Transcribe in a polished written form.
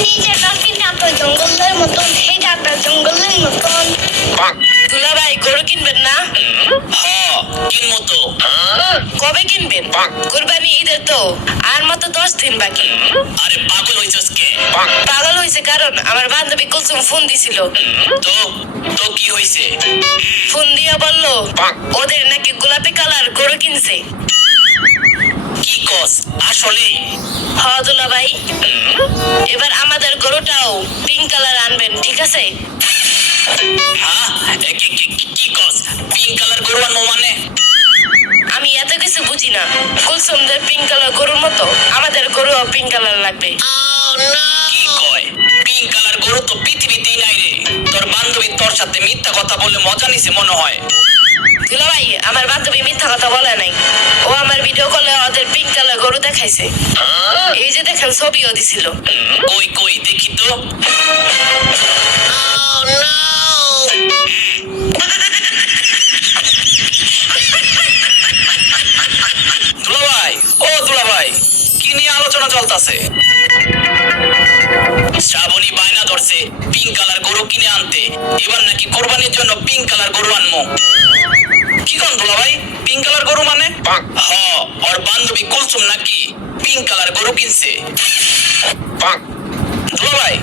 নিচেটা কিন্তু আপনার জঙ্গলের মতন, এটা আপনার জঙ্গলের মতন। দুলা ভাই গরু কিনবেন না? হ্যাঁ কিনবো তো। কবে কিনবেন? কুরবানি ঈদের তো আর মাত্র 10 দিন বাকি। আরে পাগল হইছস কে? পাগল হয়েছে কারণ আমার বান্ধবী কুলসুম ফোন দিছিল। তো তো কি হইছে? ফোন দিয়া বললো ওদের নাকি গোলাপি কালার গরু কিনছে। কি কস আসলে? হ দুলা ভাই, এবার আমাদের গরুটাও পিঙ্ক কালার আনবেন, ঠিক আছে? হ্যাঁ কি কস? পিঙ্ক কালার গরু আনবো মানে? আমি এত কিছু বুঝি না। কুলসুমদের পিঙ্ক কালার গরুর মতো আমাদের গরুও পিঙ্ক কালার লাগবে। কি কয়? পিঙ্ক কালার গরু তো পৃথিবীতেই নাই রে। তোর বান্ধবী তোর সাথে মিথ্যা কথা বলে মজা নিছে মনে হয়। দুলা ভাই, আমার বান্ধবী মিথ্যা কথা বলে নাই। ও আমার ভিডিও কলে ওদের পিঙ্ক কালার গরু দেখাইছে। এই যে দেখেন, ছবিও দিছিল। কই কই দেখি তো। দুলাভাই, ও দুলাভাই, কি নিয়ে আলোচনা চলতেছে? শ্রাবণী বায়না ধরছে পিঙ্ক কালার গরু কিনে আনতে। এবার নাকি কোরবানির জন্য পিঙ্ক কালার গরু আনবো। কি কোন দুলাভাই, পিঙ্ক কালার গরু মানে? হ, ওর বান্ধবী কুলসুম নাকি পিঙ্ক কালার গরু কিনছে। দুলাভাই